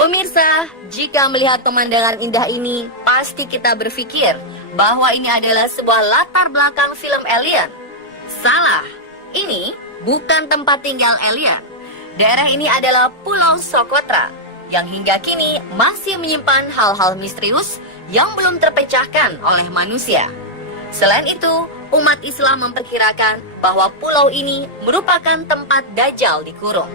Pemirsa, jika melihat pemandangan indah ini, pasti kita berpikir bahwa ini adalah sebuah latar belakang film alien. Salah, ini bukan tempat tinggal alien. Daerah ini adalah Pulau Socotra, yang hingga kini masih menyimpan hal-hal misterius yang belum terpecahkan oleh manusia. Selain itu, umat Islam memperkirakan bahwa pulau ini merupakan tempat Dajjal dikurung.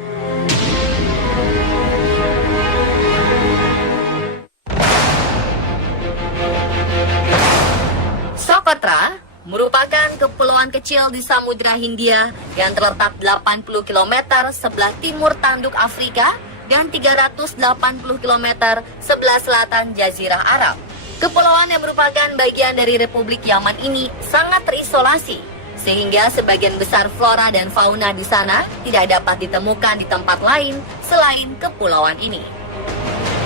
Socotra merupakan kepulauan kecil di Samudra Hindia yang terletak 80 km sebelah timur tanduk Afrika dan 380 km sebelah selatan Jazirah Arab. Kepulauan yang merupakan bagian dari Republik Yaman ini sangat terisolasi, sehingga sebagian besar flora dan fauna di sana tidak dapat ditemukan di tempat lain selain kepulauan ini.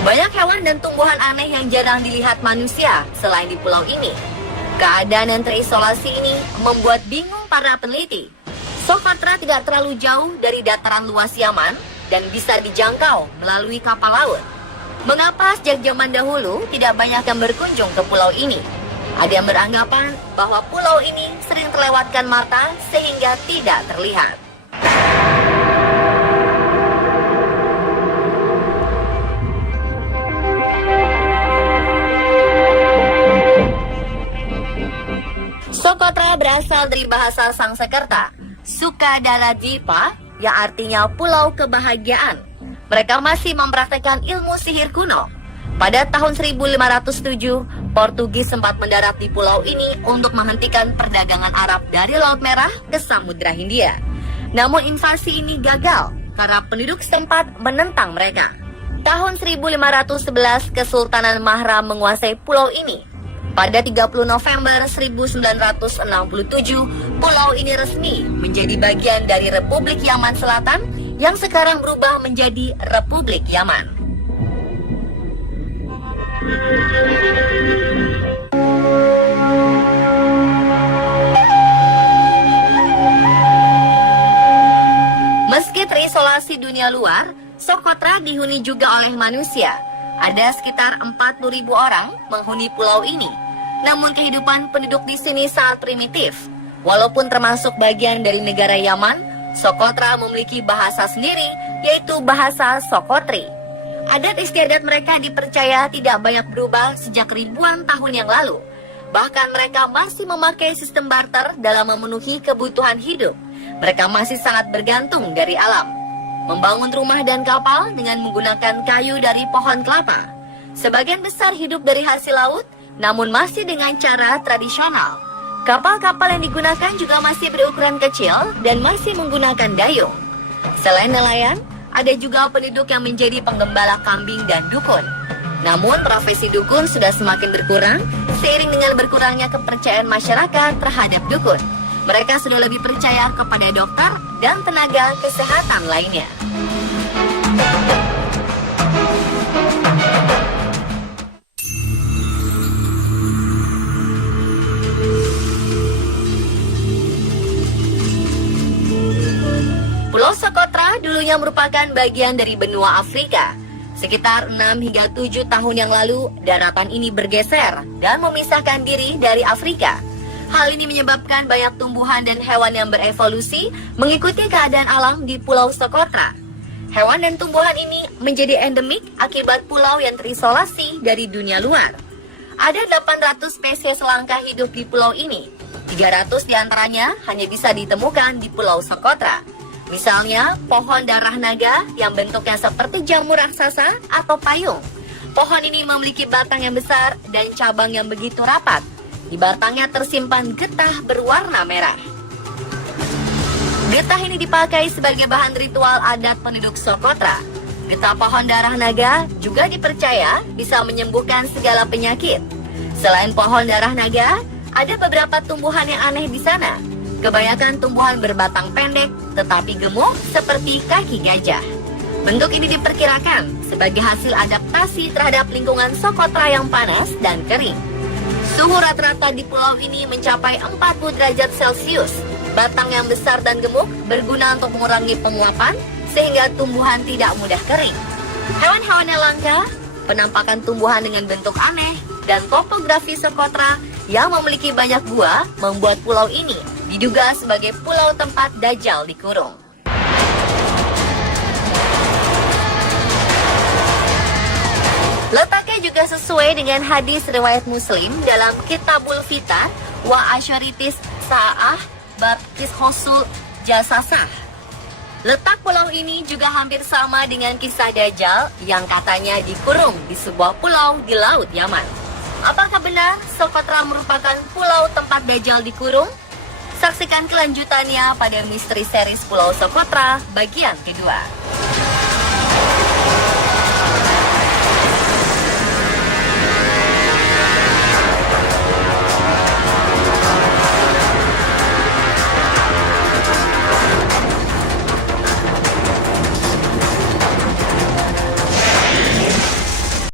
Banyak hewan dan tumbuhan aneh yang jarang dilihat manusia selain di pulau ini. Keadaan yang terisolasi ini membuat bingung para peneliti. Socotra tidak terlalu jauh dari dataran luas Yaman dan bisa dijangkau melalui kapal laut. Mengapa sejak zaman dahulu tidak banyak yang berkunjung ke pulau ini? Ada yang beranggapan bahwa pulau ini sering terlewatkan mata sehingga tidak terlihat. Socotra berasal dari bahasa Sanskerta, Sukadara-Dwipa, yang artinya pulau kebahagiaan. Mereka masih mempraktekkan ilmu sihir kuno. Pada tahun 1507, Portugis sempat mendarat di pulau ini untuk menghentikan perdagangan Arab dari Laut Merah ke Samudra Hindia. Namun invasi ini gagal karena penduduk setempat menentang mereka. Tahun 1511, Kesultanan Mahra menguasai pulau ini. Pada 30 November 1967, pulau ini resmi menjadi bagian dari Republik Yaman Selatan yang sekarang berubah menjadi Republik Yaman. Meski terisolasi dunia luar, Socotra dihuni juga oleh manusia. Ada sekitar 40.000 orang menghuni pulau ini. Namun kehidupan penduduk di sini sangat primitif. Walaupun termasuk bagian dari negara Yaman, Socotra memiliki bahasa sendiri, yaitu bahasa Socotri. Adat istiadat mereka dipercaya tidak banyak berubah sejak ribuan tahun yang lalu. Bahkan mereka masih memakai sistem barter dalam memenuhi kebutuhan hidup. Mereka masih sangat bergantung dari alam. Membangun rumah dan kapal dengan menggunakan kayu dari pohon kelapa. Sebagian besar hidup dari hasil laut, namun masih dengan cara tradisional. Kapal-kapal yang digunakan juga masih berukuran kecil dan masih menggunakan dayung. Selain nelayan, ada juga penduduk yang menjadi penggembala kambing dan dukun. Namun profesi dukun sudah semakin berkurang seiring dengan berkurangnya kepercayaan masyarakat terhadap dukun. Mereka sudah lebih percaya kepada dokter dan tenaga kesehatan lainnya. Pulau Socotra dulunya merupakan bagian dari benua Afrika. Sekitar 6 hingga 7 tahun yang lalu, daratan ini bergeser dan memisahkan diri dari Afrika. Hal ini menyebabkan banyak tumbuhan dan hewan yang berevolusi mengikuti keadaan alam di Pulau Socotra. Hewan dan tumbuhan ini menjadi endemik akibat pulau yang terisolasi dari dunia luar. Ada 800 spesies langka hidup di pulau ini. 300 diantaranya hanya bisa ditemukan di Pulau Socotra. Misalnya, pohon darah naga yang bentuknya seperti jamur raksasa atau payung. Pohon ini memiliki batang yang besar dan cabang yang begitu rapat. Di batangnya tersimpan getah berwarna merah. Getah ini dipakai sebagai bahan ritual adat penduduk Socotra. Getah pohon darah naga juga dipercaya bisa menyembuhkan segala penyakit. Selain pohon darah naga, ada beberapa tumbuhan yang aneh di sana. Kebanyakan tumbuhan berbatang pendek tetapi gemuk seperti kaki gajah. Bentuk ini diperkirakan sebagai hasil adaptasi terhadap lingkungan Socotra yang panas dan kering. Suhu rata-rata di pulau ini mencapai 40 derajat Celcius. Batang yang besar dan gemuk berguna untuk mengurangi penguapan sehingga tumbuhan tidak mudah kering. Hewan-hewan yang langka, penampakan tumbuhan dengan bentuk aneh, dan topografi Socotra yang memiliki banyak gua membuat pulau ini diduga sebagai pulau tempat Dajjal dikurung. Letaknya juga sesuai dengan hadis riwayat Muslim dalam Kitabul Fitar wa Asyaritis Sa'ah bab Kishosul Jasasah. Letak pulau ini juga hampir sama dengan kisah Dajjal yang katanya dikurung di sebuah pulau di Laut Yaman. Apakah benar Socotra merupakan pulau tempat Dajjal dikurung? Saksikan kelanjutannya pada misteri series Pulau Socotra bagian kedua.